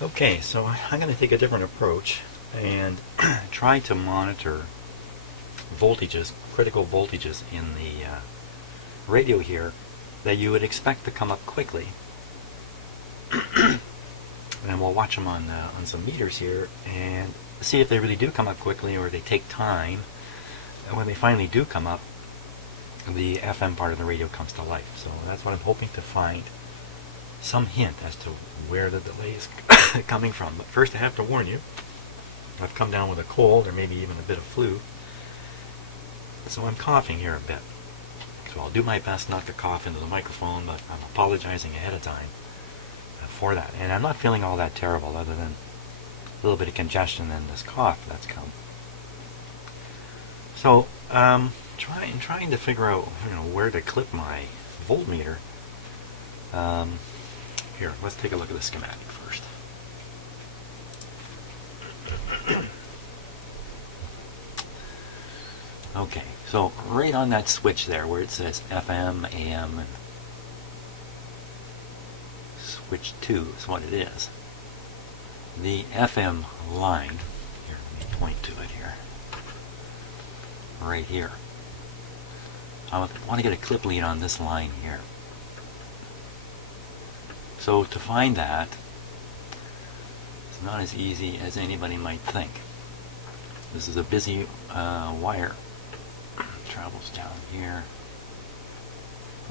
Okay, so I'm going to take a different approach and try to monitor voltages, critical voltages in the radio here that you would expect to come up quickly. And we'll watch them on some meters here and see if they really do come up quickly or they take time. And when they finally do come up, the FM part of the radio comes to life. So that's what I'm hoping to find some hint as to where the delay is coming from. But first I have to warn you, I've come down with a cold or maybe even a bit of flu. So I'm coughing here a bit. So I'll do my best not to cough into the microphone, but I'm apologizing ahead of time for that. And I'm not feeling all that terrible other than a little bit of congestion and this cough that's come. So trying to figure out where to clip my voltmeter. Here, let's take a look at the schematic first. Okay, so right on that switch there where it says FM, AM, and switch 2 is what it is. The FM line, here, let me point to it here, right here. I want to get a clip lead on this line here. So to find that, it's not as easy as anybody might think. This is a busy wire. It travels down here.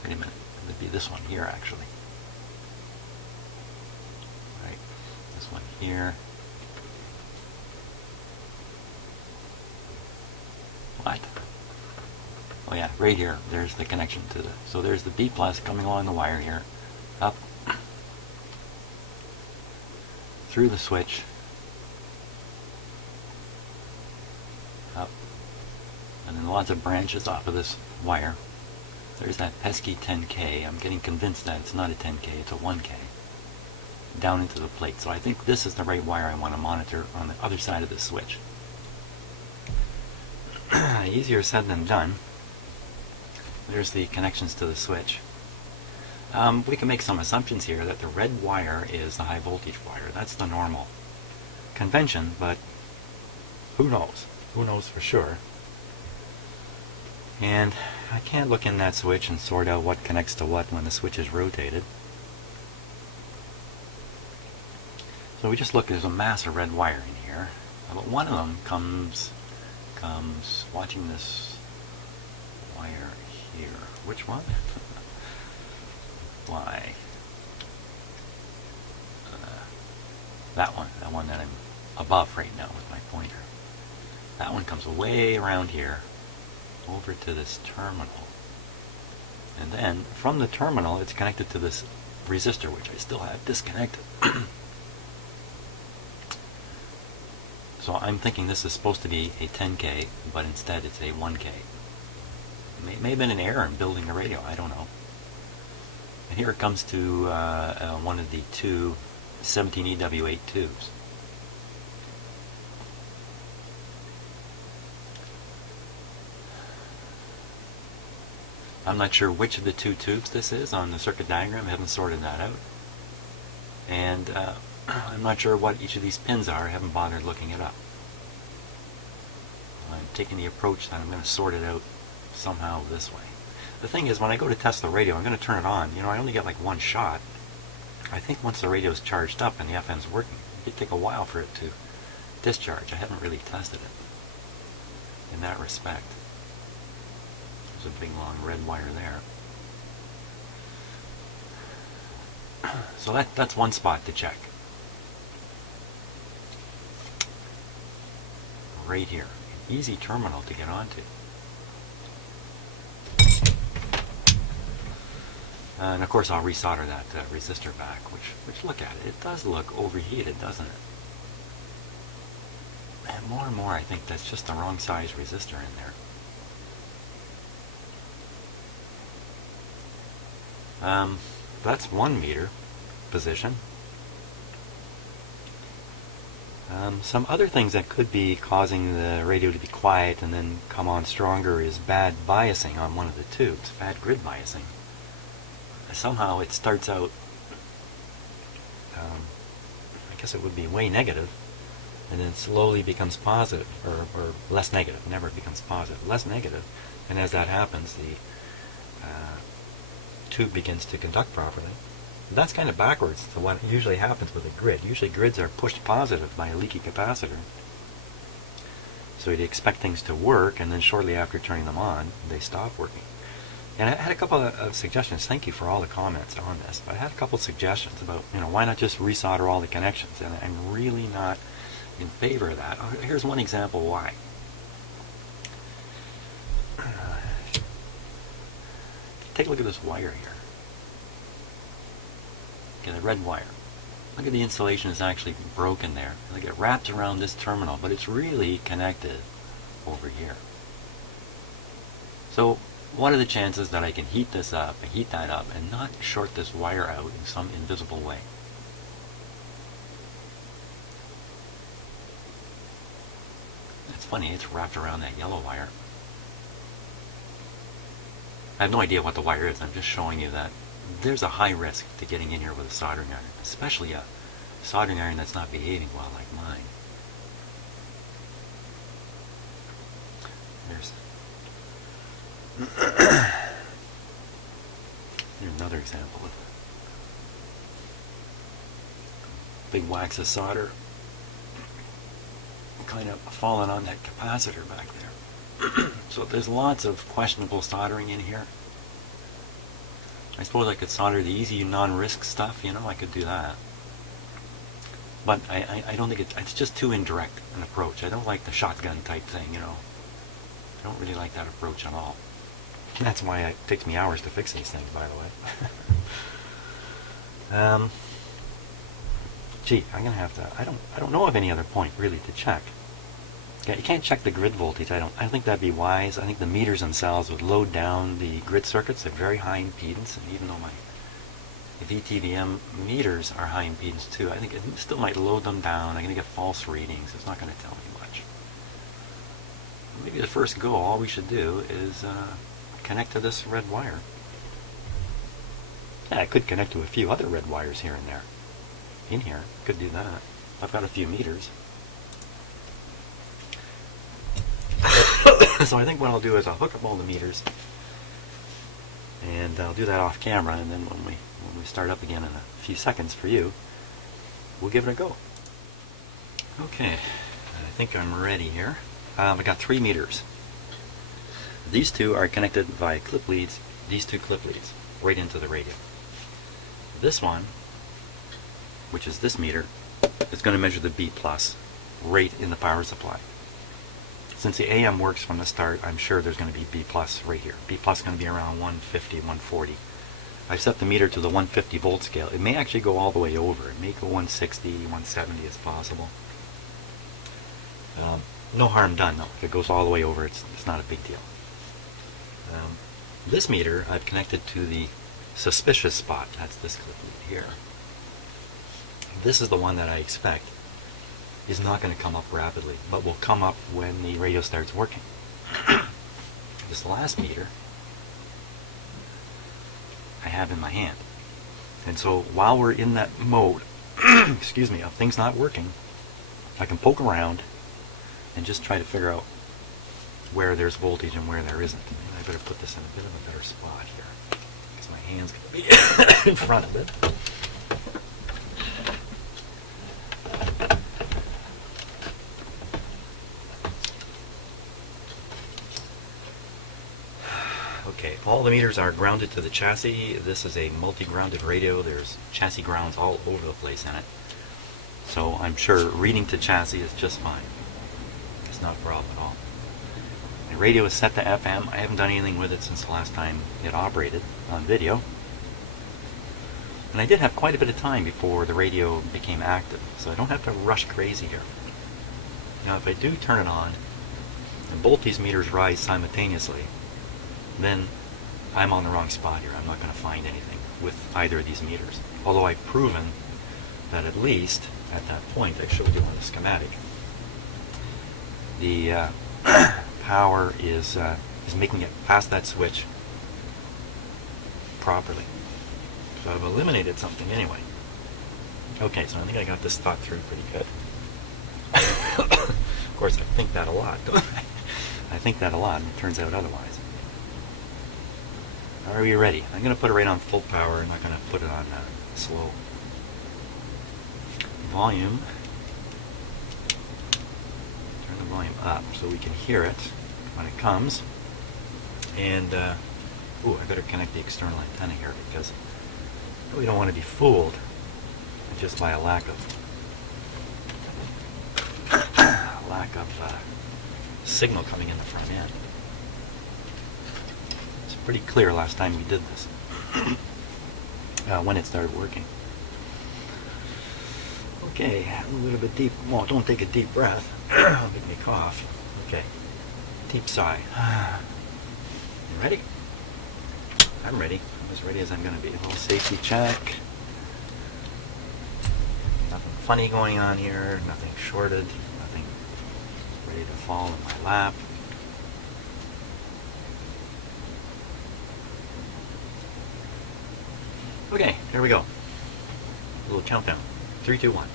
Wait a minute, it would be this one here actually. Right, this one here. What? Oh yeah, right here, there's the connection to the, so there's the B plus coming along the wire here, up, through the switch, up, and then lots of branches off of this wire. There's that pesky 10K. I'm getting convinced that it's not a 10K, it's a 1K. Down into the plate. So I think this is the right wire I want to monitor on the other side of the switch. Easier said than done. There's the connections to the switch. We can make some assumptions here that the red wire is the high voltage wire. That's the normal convention, but who knows? Who knows for sure? And I can't look in that switch and sort out what connects to what when the switch is rotated. So we just look, there's a mass of red wire in here. But one of them comes watching this wire here. Which one? Why? That one that I'm above right now with my pointer. That one comes way around here, over to this terminal. And then, from the terminal, it's connected to this resistor, which I still have disconnected. So I'm thinking this is supposed to be a 10K, but instead it's a 1K. It may have been an error in building the radio, I don't know. And here it comes to one of the two 17EW8 tubes. I'm not sure which of the two tubes this is on the circuit diagram. I haven't sorted that out. And I'm not sure what each of these pins are. I haven't bothered looking it up. I'm taking the approach that I'm going to sort it out somehow this way. The thing is, when I go to test the radio, I'm going to turn it on. I only get like one shot. I think once the radio is charged up and the FM's working, it could take a while for it to discharge. I haven't really tested it in that respect. There's a big long red wire there. So that's one spot to check. Right here. An easy terminal to get onto. And of course I'll resolder that resistor back, which look at it, it does look overheated, doesn't it? And more I think that's just the wrong size resistor in there. That's 1 meter position. Some other things that could be causing the radio to be quiet and then come on stronger is bad biasing on one of the tubes, bad grid biasing. Somehow it starts out, I guess it would be way negative, and then slowly becomes positive, or less negative, never becomes positive, less negative, and as that happens, the tube begins to conduct properly. That's kind of backwards to what usually happens with a grid. Usually grids are pushed positive by a leaky capacitor. So you'd expect things to work, and then shortly after turning them on, they stop working. And I had a couple of suggestions. Thank you for all the comments on this. But I had a couple of suggestions about, why not just resolder all the connections? And I'm really not in favor of that. Here's one example why. Take a look at this wire here. Okay, the red wire. Look at the insulation is actually broken there. Like it wraps around this terminal, but it's really connected over here. So what are the chances that I can heat this up, and heat that up, and not short this wire out in some invisible way? It's funny, it's wrapped around that yellow wire. I have no idea what the wire is. I'm just showing you that there's a high risk to getting in here with a soldering iron, especially a soldering iron that's not behaving well like mine. Here's another example of big wax of solder kind of falling on that capacitor back there. So there's lots of questionable soldering in here. I suppose I could solder the easy non-risk stuff, I could do that. But I don't think it's just too indirect an approach. I don't like the shotgun type thing, I don't really like that approach at all. That's why it takes me hours to fix these things, by the way. Gee, I'm gonna have to. I don't know of any other point really to check. Yeah, you can't check the grid voltage. I don't think that'd be wise. I think the meters themselves would load down the grid circuits at very high impedance, and even though my VTVM meters are high impedance too, I think it still might load them down. I'm gonna get false readings. It's not gonna tell me much. Maybe the first go, all we should do is connect to this red wire. Yeah, I could connect to a few other red wires here and there. In here, could do that. I've got a few meters. So I think what I'll do is I'll hook up all the meters, and I'll do that off camera, and then when we start up again in a few seconds for you, we'll give it a go. Okay, I think I'm ready here. I got 3 meters. These two are connected via clip leads, these 2 clip leads, right into the radio. This one, which is this meter, is going to measure the B plus right in the power supply. Since the AM works from the start, I'm sure there's going to be B plus right here. B plus is going to be around 150, 140. I've set the meter to the 150 volt scale. It may actually go all the way over. It may go 160, 170 as possible. No harm done though. If it goes all the way over, it's not a big deal. This meter I've connected to the suspicious spot. That's this clip lead here. This is the one that I expect is not going to come up rapidly, but will come up when the radio starts working. This last meter I have in my hand. And so while we're in that mode, excuse me, of things not working, I can poke around and just try to figure out where there's voltage and where there isn't. And I better put this in a bit of a better spot here, because my hand's going to be in front of it. Okay, all the meters are grounded to the chassis. This is a multi-grounded radio. There's chassis grounds all over the place in it. So I'm sure reading to chassis is just fine. It's not a problem at all. The radio is set to FM. I haven't done anything with it since the last time it operated on video. And I did have quite a bit of time before the radio became active, so I don't have to rush crazy here. Now if I do turn it on, and both these meters rise simultaneously, then I'm on the wrong spot here. I'm not going to find anything with either of these meters. Although I've proven that at least at that point I showed you on the schematic, the power is making it past that switch properly. So I've eliminated something anyway. Okay, so I think I got this thought through pretty good. Of course, I think that a lot, don't I? I think that a lot, and it turns out otherwise. Are we ready? I'm going to put it right on full power. I'm not going to put it on slow. Volume. Turn the volume up so we can hear it when it comes. And, ooh, I better connect the external antenna here because we don't want to be fooled just by a lack of signal coming in the front end. It's pretty clear last time we did this when it started working. Okay, a little bit deep. Well, don't take a deep breath. It'll make me cough. Okay, deep sigh. You ready? I'm ready. I'm as ready as I'm going to be. A little safety check. Nothing funny going on here. Nothing shorted. Nothing ready to fall in my lap. Okay, here we go. A little countdown. 3, 2, 1.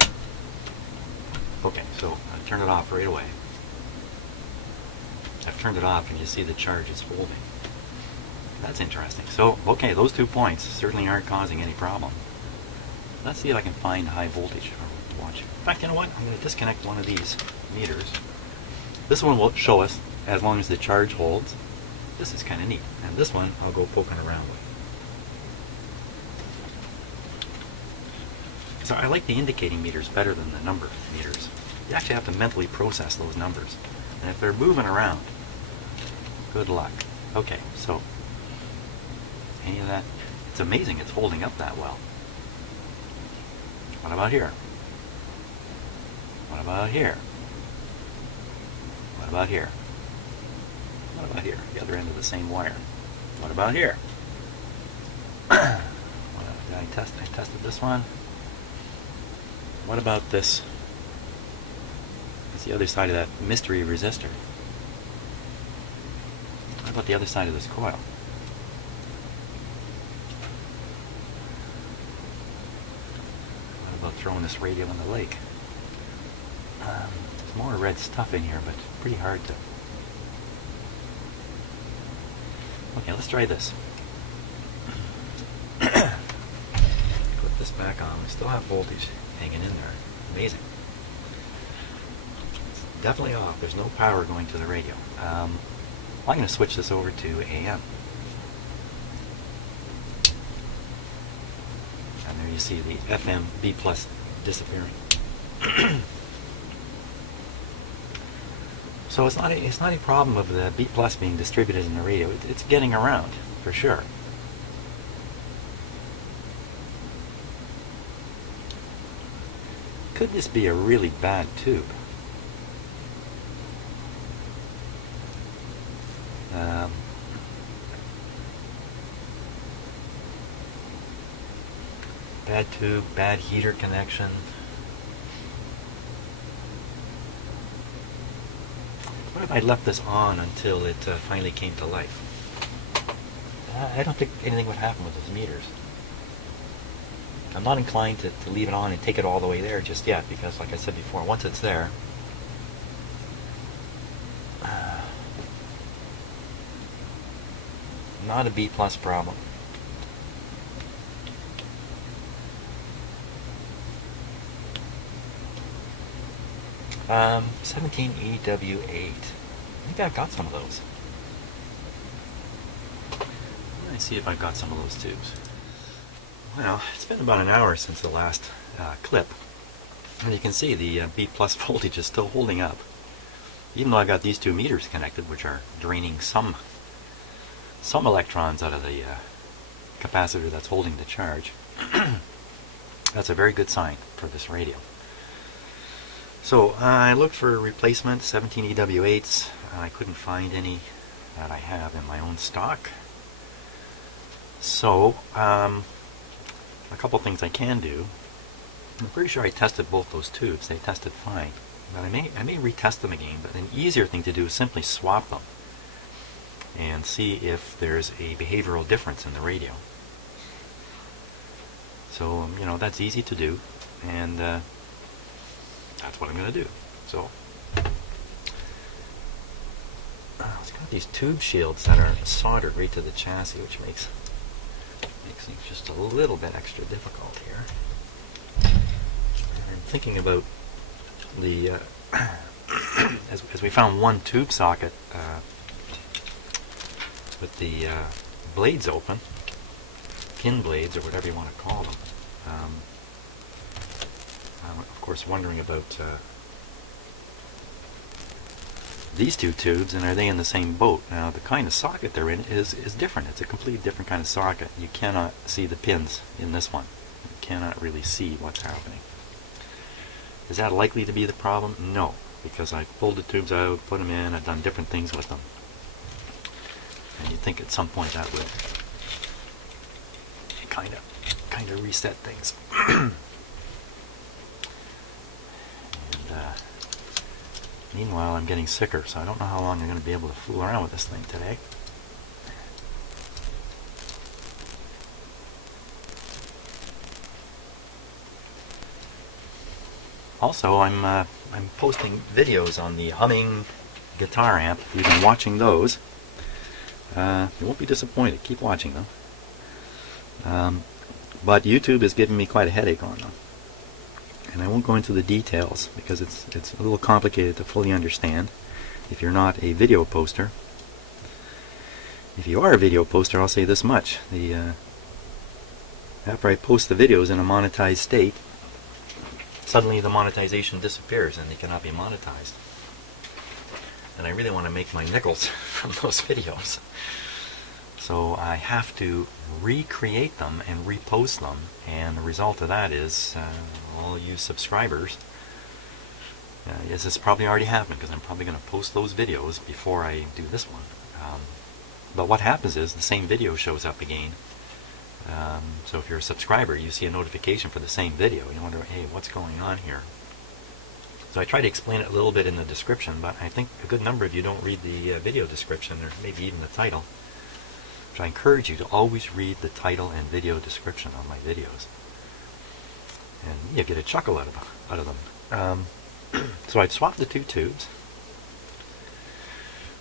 Okay, so I turned it off right away. I've turned it off and you see the charge is holding. That's interesting. So, okay, those 2 points certainly aren't causing any problem. Let's see if I can find high voltage. Watch. In fact, you know what? I'm going to disconnect one of these meters. This one will show us as long as the charge holds. This is kind of neat. And this one I'll go poking around with. So I like the indicating meters better than the number meters. You actually have to mentally process those numbers. And if they're moving around, good luck. Okay, so any of that, it's amazing it's holding up that well. What about here? What about here? What about here? What about here? The other end of the same wire. What about here? I tested this one. What about this? That's the other side of that mystery resistor. What about the other side of this coil? What about throwing this radio in the lake? There's more red stuff in here, but it's pretty hard to... Okay, let's try this. Put this back on. We still have voltage hanging in there. Amazing. It's definitely off. There's no power going to the radio. I'm going to switch this over to AM. And there you see the FM B plus disappearing. So it's not a problem of the B plus being distributed in the radio. It's getting around for sure. Could this be a really bad tube? Bad tube, bad heater connection. What if I left this on until it finally came to life? I don't think anything would happen with those meters. I'm not inclined to leave it on and take it all the way there just yet, because like I said before, once it's there, not a B plus problem. Um, 17EW8. I think I've got some of those. Let me see if I've got some of those tubes. Well, it's been about an hour since the last clip. And you can see the B plus voltage is still holding up. Even though I've got these 2 meters connected, which are draining some electrons out of the capacitor that's holding the charge. That's a very good sign for this radio. So I looked for replacement 17EW8s. I couldn't find any that I have in my own stock. So a couple things I can do. I'm pretty sure I tested both those tubes. They tested fine. But I may retest them again. But an easier thing to do is simply swap them and see if there's a behavioral difference in the radio. So So, that's easy to do, and that's what I'm going to do. So, it's got these tube shields that are soldered right to the chassis, which makes things just a little bit extra difficult here. And I'm thinking about the, as we found one tube socket with the blades open, pin blades or whatever you want to call them. I'm of course wondering about these two tubes, and are they in the same boat? Now the kind of socket they're in is different. It's a completely different kind of socket. You cannot see the pins in this one. You cannot really see what's happening. Is that likely to be the problem? No, because I pulled the tubes out, put them in, I've done different things with them. And you'd think at some point that would kind of reset things. And meanwhile, I'm getting sicker, so I don't know how long I'm going to be able to fool around with this thing today. Also, I'm posting videos on the humming guitar amp. If you've been watching those, you won't be disappointed. Keep watching them. But YouTube is giving me quite a headache on them, and I won't go into the details because it's a little complicated to fully understand if you're not a video poster. If you are a video poster, I'll say this much: after I post the videos in a monetized state, suddenly the monetization disappears and they cannot be monetized. And I really want to make my nickels from those videos. So I have to recreate them and repost them, and the result of that is all you subscribers, yes, it's probably already happened because I'm probably going to post those videos before I do this one. But what happens is the same video shows up again. So if you're a subscriber, you see a notification for the same video. You wonder, hey, what's going on here? So I try to explain it a little bit in the description, but I think a good number of you don't read the video description, or maybe even the title. So I encourage you to always read the title and video description on my videos, and you get a chuckle out of them. So I'd swap the two tubes.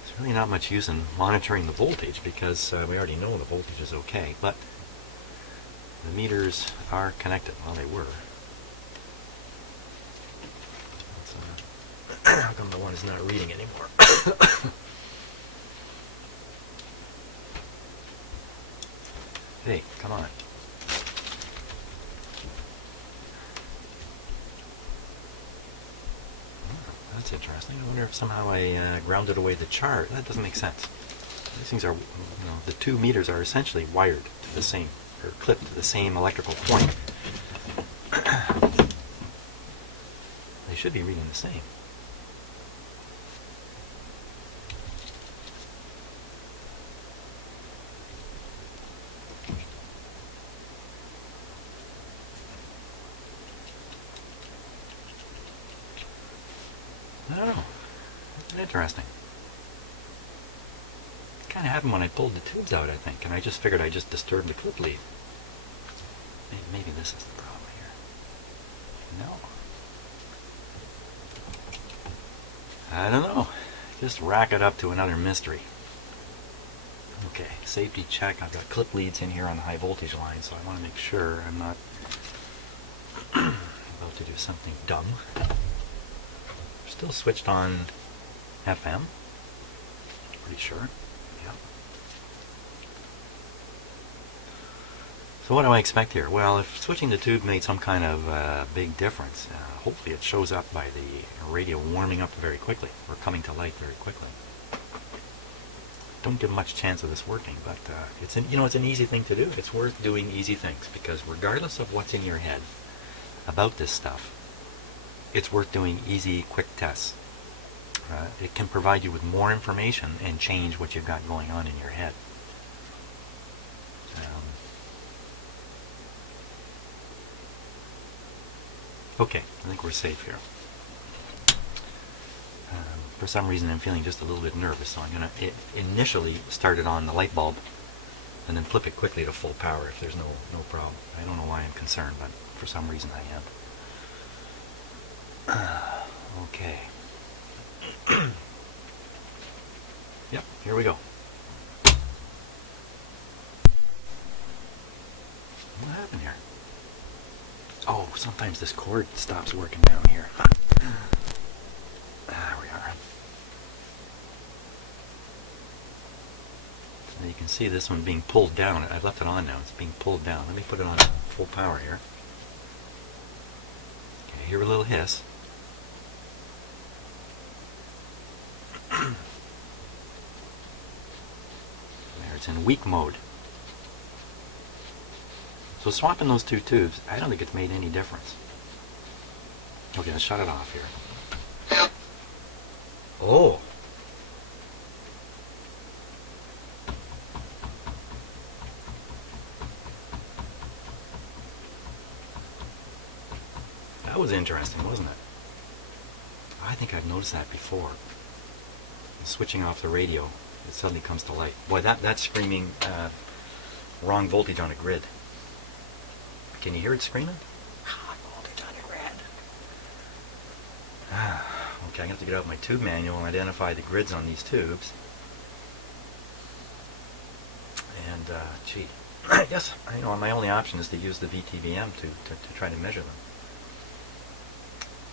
There's really not much use in monitoring the voltage because we already know the voltage is okay, but the meters are connected. Well, they were. How come the one is not reading anymore? Hey, come on. That's interesting. I wonder if somehow I grounded away the chart. That doesn't make sense. These things are, the two meters are essentially wired to the same, or clipped to the same electrical point. They should be reading the same. I don't know. It's interesting. It kind of happened when I pulled the tubes out, I think, and I just figured I just disturbed the clip lead. Maybe this is the problem here. No. I don't know. Just rack it up to another mystery. Okay, safety check. I've got clip leads in here on the high voltage line, so I want to make sure I'm not about to do something dumb. Still switched on FM. Pretty sure. Yep. So what do I expect here? Well, if switching the tube made some kind of big difference, hopefully it shows up by the radio warming up very quickly, or coming to light very quickly. Don't give much chance of this working, but it's an easy thing to do. It's worth doing easy things, because regardless of what's in your head about this stuff, it's worth doing easy, quick tests. It can provide you with more information and change what you've got going on in your head. Okay, I think we're safe here. For some reason I'm feeling just a little bit nervous, so I'm going to initially start it on the light bulb and then flip it quickly to full power if there's no problem. I don't know why I'm concerned, but for some reason I am. Okay. Yep, here we go. What happened here? Oh, sometimes this cord stops working down here. There we are. So you can see this one being pulled down. I've left it on now. It's being pulled down. Let me put it on full power here. Okay, hear a little hiss. There, it's in weak mode. So swapping those two tubes, I don't think it's made any difference. Okay, let's shut it off here. Oh! That was interesting, wasn't it? I think I've noticed that before. Switching off the radio, it suddenly comes to light. Boy, that's screaming wrong voltage on a grid. Can you hear it screaming? Wrong voltage on a grid. Okay, I'm going to have to get out my tube manual and identify the grids on these tubes. And, gee, I guess my only option is to use the VTVM to try to measure them.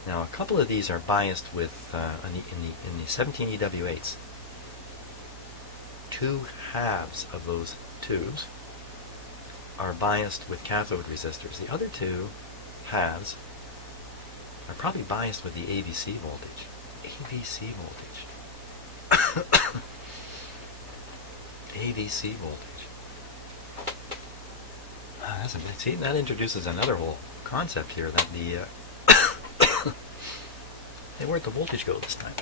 Now, a couple of these are biased with, in the 17 EW8s, 2 halves of those tubes are biased with cathode resistors. The other 2 halves are probably biased with the AVC voltage. AVC voltage. AVC voltage. That's a bit, see, that introduces another whole concept here, that the hey, where'd the voltage go this time?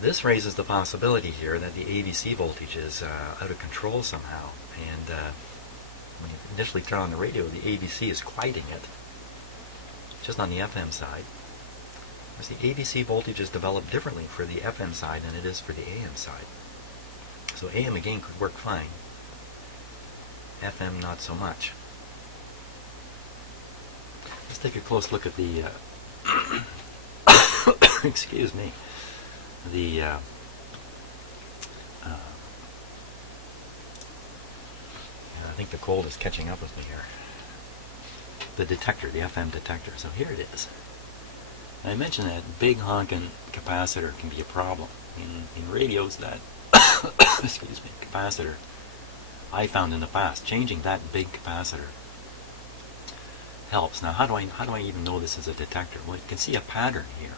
This raises the possibility here that the AVC voltage is out of control somehow, and when you initially turn on the radio, the AVC is quieting it, just on the FM side. Whereas the AVC voltage is developed differently for the FM side than it is for the AM side. So AM again could work fine, FM not so much. Let's take a close look at the excuse me, the I think the cold is catching up with me here. The detector, the FM detector. So here it is. And I mentioned that big honking capacitor can be a problem in radios. That excuse me, capacitor I found in the past. Changing that big capacitor helps. Now, how do I even know this is a detector? Well, you can see a pattern here.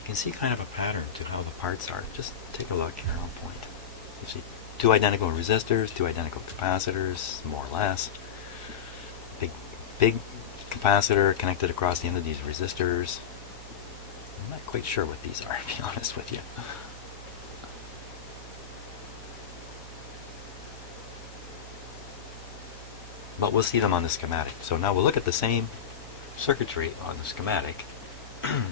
You can see kind of a pattern to how the parts are. Just take a look here on point. You see 2 identical resistors, 2 identical capacitors, more or less. Big capacitor connected across the end of these resistors. I'm not quite sure what these are, to be honest with you. But we'll see them on the schematic. So now we'll look at the same circuitry on the schematic. I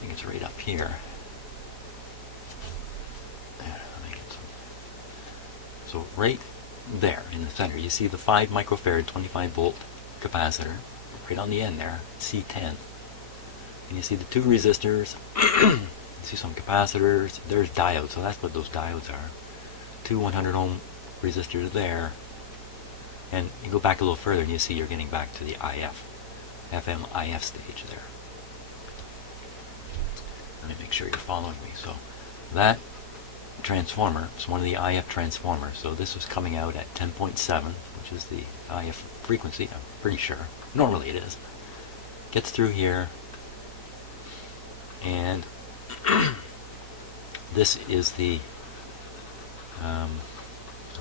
think it's right up here. So right there in the center, you see the 5 microfarad 25 volt capacitor. Right on the end there, C10. And you see the 2 resistors. You see some capacitors. There's diodes, so that's what those diodes are. 2 100 ohm resistors there, and you go back a little further and you see you're getting back to the FM IF stage there. Let me make sure you're following me. So that transformer is one of the IF transformers. So this was coming out at 10.7, which is the IF frequency, I'm pretty sure. Normally it is. Gets through here, and this is the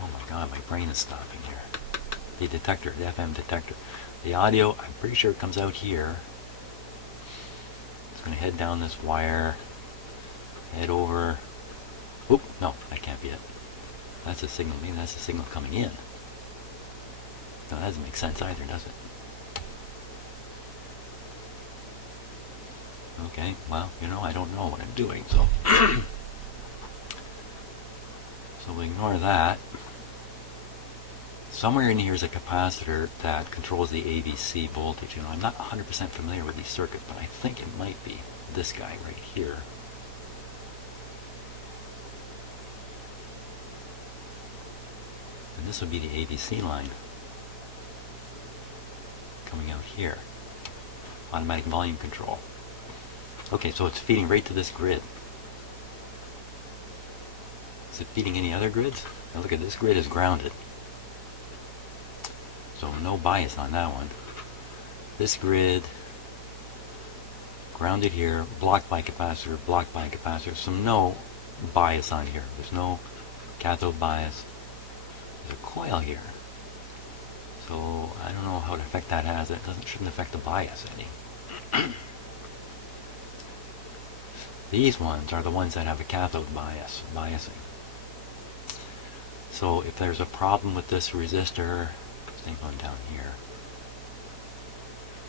oh my god, my brain is stopping here. The detector, the FM detector. The audio, I'm pretty sure it comes out here. It's going to head down this wire, head over. Oop, no, that can't be it. That's a signal. Maybe that's a signal coming in. No, that doesn't make sense either, does it? Okay, well, I don't know what I'm doing, so so we ignore that. Somewhere in here is a capacitor that controls the AVC voltage. I'm not 100% familiar with these circuits, but I think it might be this guy right here. And this would be the AVC line coming out here. Automatic volume control. Okay, so it's feeding right to this grid. Is it feeding any other grids? Now look at this grid is grounded. So no bias on that one. This grid, grounded here, blocked by capacitor, blocked by capacitor. So no bias on here. There's no cathode bias. There's a coil here. So I don't know how to affect that has. It shouldn't affect the bias any. These ones are the ones that have a cathode biasing. So if there's a problem with this resistor, thing on down here,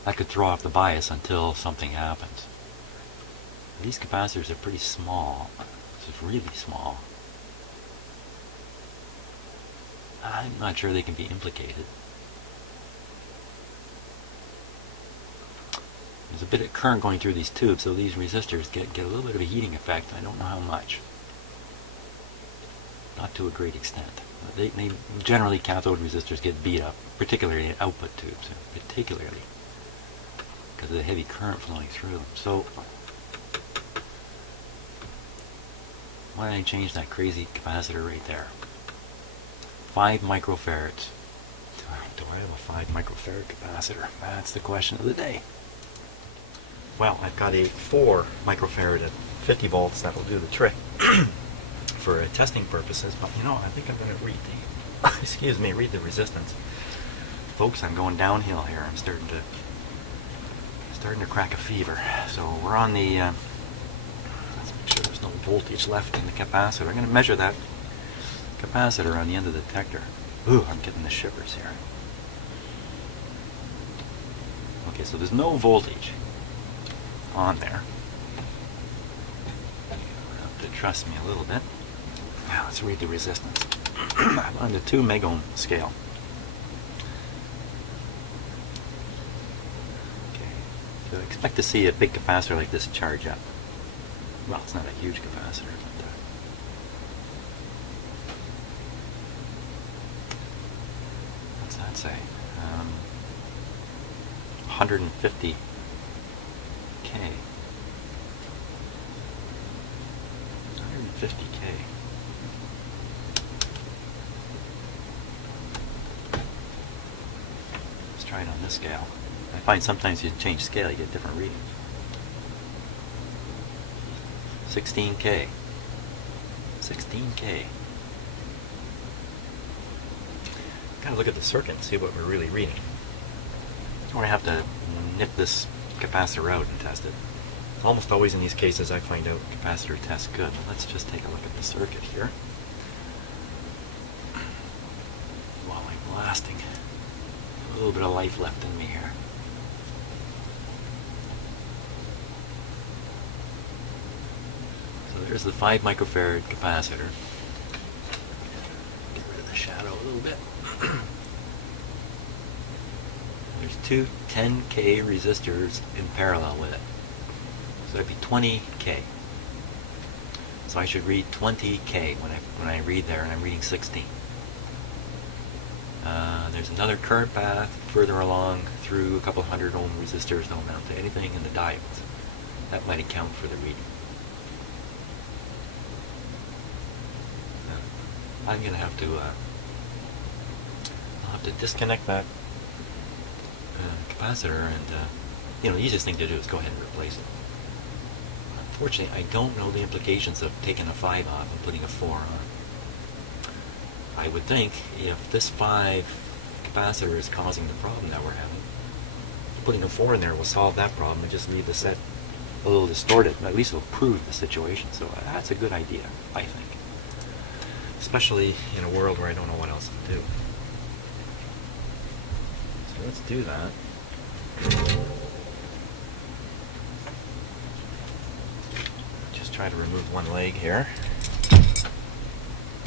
that could throw off the bias until something happens. These capacitors are pretty small. This is really small. I'm not sure they can be implicated. There's a bit of current going through these tubes, so these resistors get a little bit of a heating effect. I don't know how much. Not to a great extent. They generally, cathode resistors get beat up, particularly in output tubes, particularly because of the heavy current flowing through them. So why don't I change that crazy capacitor right there? 5 microfarads. Do I have a 5 microfarad capacitor? That's the question of the day. Well, I've got a 4 microfarad at 50 volts that will do the trick for testing purposes, but I think I'm going to read the read the resistance. Folks, I'm going downhill here. I'm starting to crack a fever. So we're on the let's make sure there's no voltage left in the capacitor. I'm going to measure that capacitor on the end of the detector. Ooh, I'm getting the shivers here. Okay, so there's no voltage on there. You'll have to trust me a little bit. Now let's read the resistance. I'm on the 2 megohm scale. Okay, so I expect to see a big capacitor like this charge up. Well, it's not a huge capacitor, but what's that say? 150 K. 150 K. Let's try it on this scale. I find sometimes you change scale, you get different readings. 16K. 16K. Gotta look at the circuit and see what we're really reading. Or I have to nip this capacitor out and test it. Almost always in these cases I find out capacitor tests good. Let's just take a look at the circuit here. While I'm blasting. A little bit of life left in me here. So there's the 5 microfarad capacitor. Get rid of the shadow a little bit. There's 2 10K resistors in parallel with it. So that'd be 20K. So I should read 20K when I read there, and I'm reading 16. There's another current path further along through a couple hundred ohm resistors. Don't amount to anything in the diodes. That might account for the reading. I'm gonna have to I'll have to disconnect that capacitor, and the easiest thing to do is go ahead and replace it. Unfortunately, I don't know the implications of taking a 5 off and putting a 4 on. I would think if this 5 capacitor is causing the problem that we're having, putting a 4 in there will solve that problem and just leave the set a little distorted. At least it'll prove the situation. So that's a good idea, I think. Especially in a world where I don't know what else to do. So let's do that. try to remove one leg here.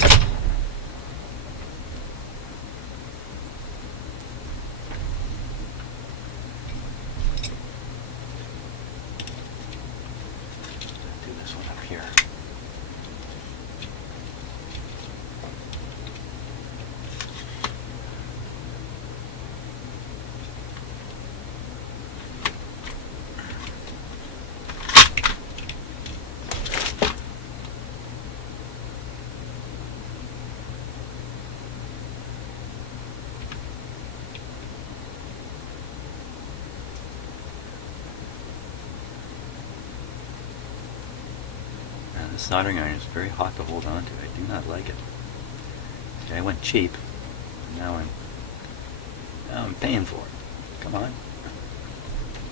Do this one up here. The soldering iron is very hot to hold on to. I do not like it. See, I went cheap. Now I'm paying for it. Come on.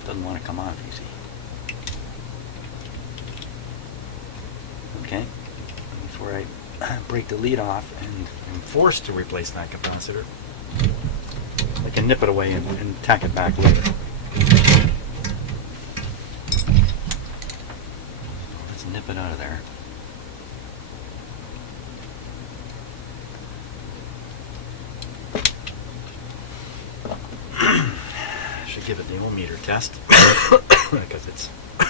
Doesn't want to come off easy. Okay. Before I break the lead off and I'm forced to replace that capacitor, I can nip it away and tack it back later. Let's nip it out of there. Should give it the ohmmeter test because it's I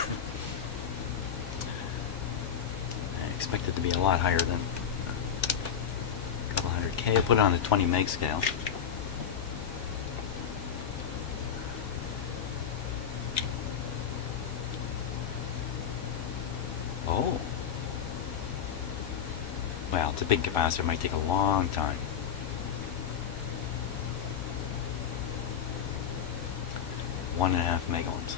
expect it to be a lot higher than a couple hundred K. I put it on the 20 meg scale. Oh. Well, it's a big capacitor. It might take a long time. 1.5 megohms.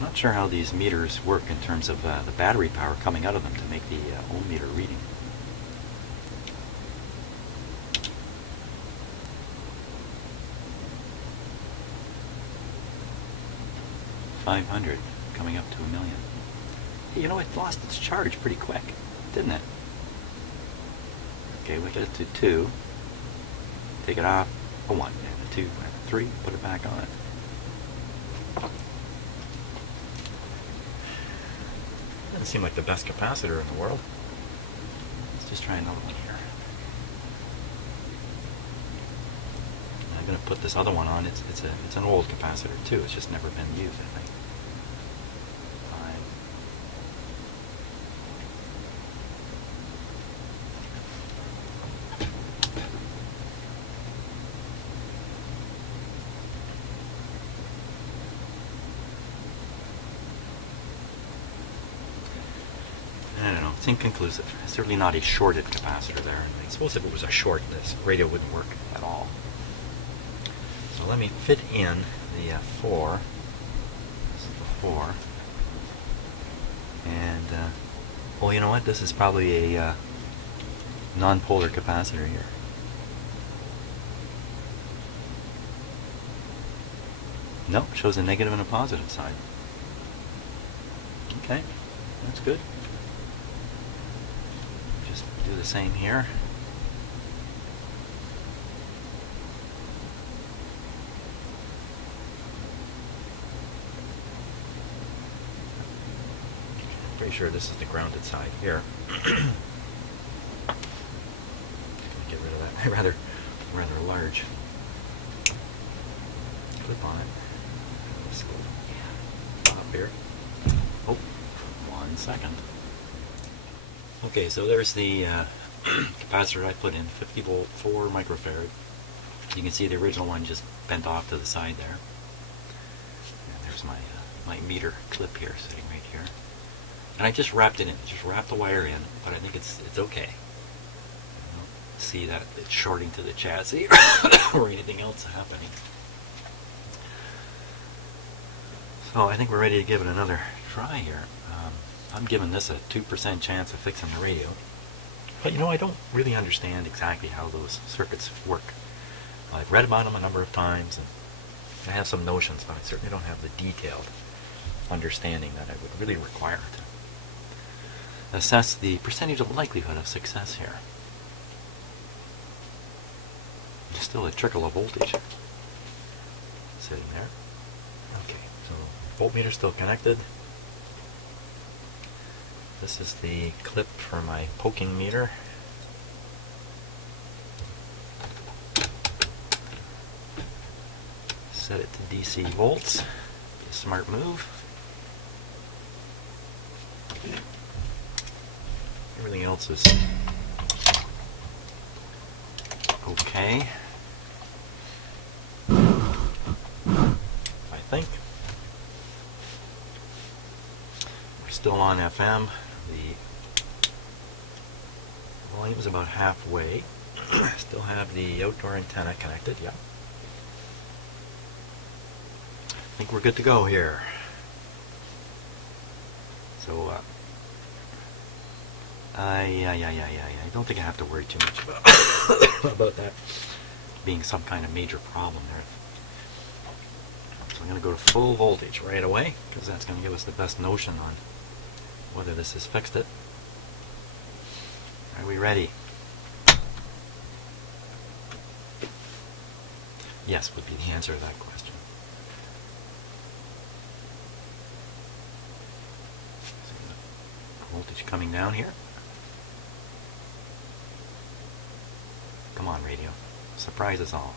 Not sure how these meters work in terms of the battery power coming out of them to make the ohm meter reading. $500 coming up to $1 million. Hey, you know, it lost its charge pretty quick, didn't it? Okay, we get it to 2. Take it off. A 1 and a 2 and a 3. Put it back on. Doesn't seem like the best capacitor in the world. Let's just try another one here. I'm going to put this other one on. It's an old capacitor too. It's just never been used, I think. I don't know, it's inconclusive. It's certainly not a shorted capacitor there. I suppose if it was a short, this radio wouldn't work at all. So let me fit in the 4. This is the 4. And, well, you know what? This is probably a non-polar capacitor here. Nope, shows a negative and a positive side. Okay, that's good. Just do the same here. Pretty sure this is the grounded side here. Get rid of that rather large clip on it. Up here. Oh, 1 second. Okay, so there's the capacitor I put in, 50 volt, 4 microfarad. You can see the original one just bent off to the side there. And there's my my meter clip here, sitting right here. And I just wrapped it in, just wrapped the wire in, but I think it's okay. I don't see that it's shorting to the chassis or anything else happening. So I think we're ready to give it another try here. I'm giving this a 2% chance of fixing the radio. But you know, I don't really understand exactly how those circuits work. I've read about them a number of times, and I have some notions, but I certainly don't have the detailed understanding that I would really require to assess the percentage of likelihood of success here. There's still a trickle of voltage sitting there. Okay, so Voltmeter still connected. This is the clip for my poking meter. Set it to DC volts. Be a smart move. Everything else is okay, I think. We're still on FM. The volume is about halfway. Still have the outdoor antenna connected, yeah. I think we're good to go here. So, I don't think I have to worry too much about that being some kind of major problem there. So I'm going to go to full voltage right away, because that's going to give us the best notion on whether this has fixed it. Are we ready? Yes would be the answer to that question. Voltage coming down here. Come on, radio. Surprise us all.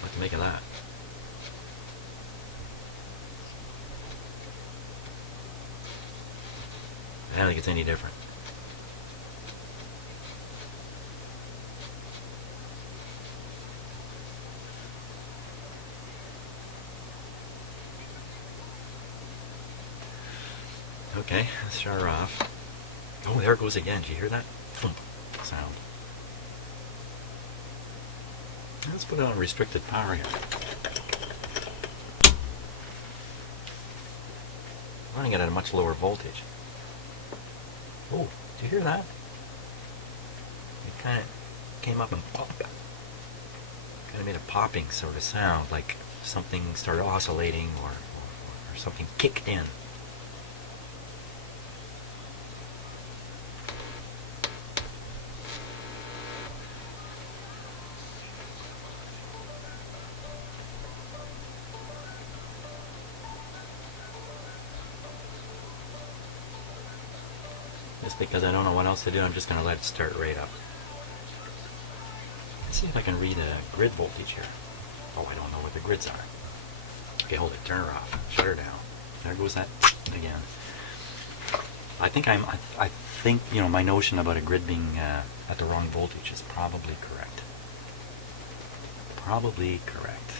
What to make of that? I don't think it's any different. Okay, let's shut her off. Oh, there it goes again. Did you hear that? Thump sound. Let's put it on restricted power here. Running it at a much lower voltage. Oh, did you hear that? It kind of came up and popped. Kind of made a popping sort of sound, like something started oscillating or something kicked in. Just because I don't know what else to do, I'm just going to let it start right up. Let's see if I can read a grid voltage here. Oh, I don't know what the grids are. Okay, hold it. Turn her off. Shut her down. There goes that again. I think you know, my notion about a grid being at the wrong voltage is probably correct. Probably correct.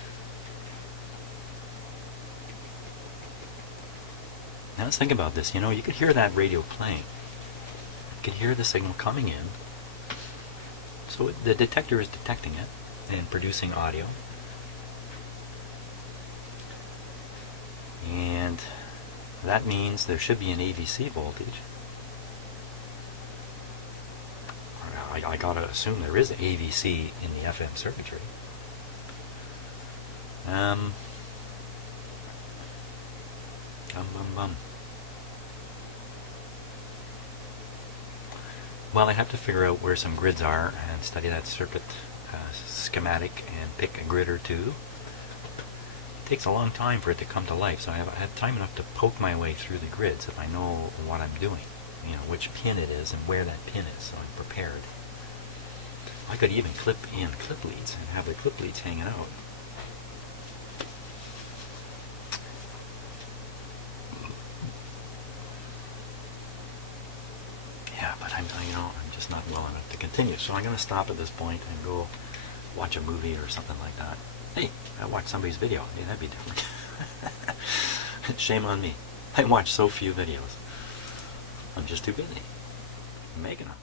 Now let's think about this. You know, you could hear that radio playing. You could hear the signal coming in. So the detector is detecting it and producing audio. And that means there should be an AVC voltage. I gotta assume there is AVC in the FM circuitry. Well, I have to figure out where some grids are and study that circuit schematic and pick a grid or two. It takes a long time for it to come to life, so I have time enough to poke my way through the grids if I know what I'm doing, you know, which pin it is and where that pin is, so I'm prepared. I could even clip in clip leads and have the clip leads hanging out. Yeah, but I'm just not well enough to continue. So I'm going to stop at this point and go watch a movie or something like that. Hey, I watched somebody's video. Yeah, that'd be different. Shame on me. I watch so few videos. I'm just too busy making them.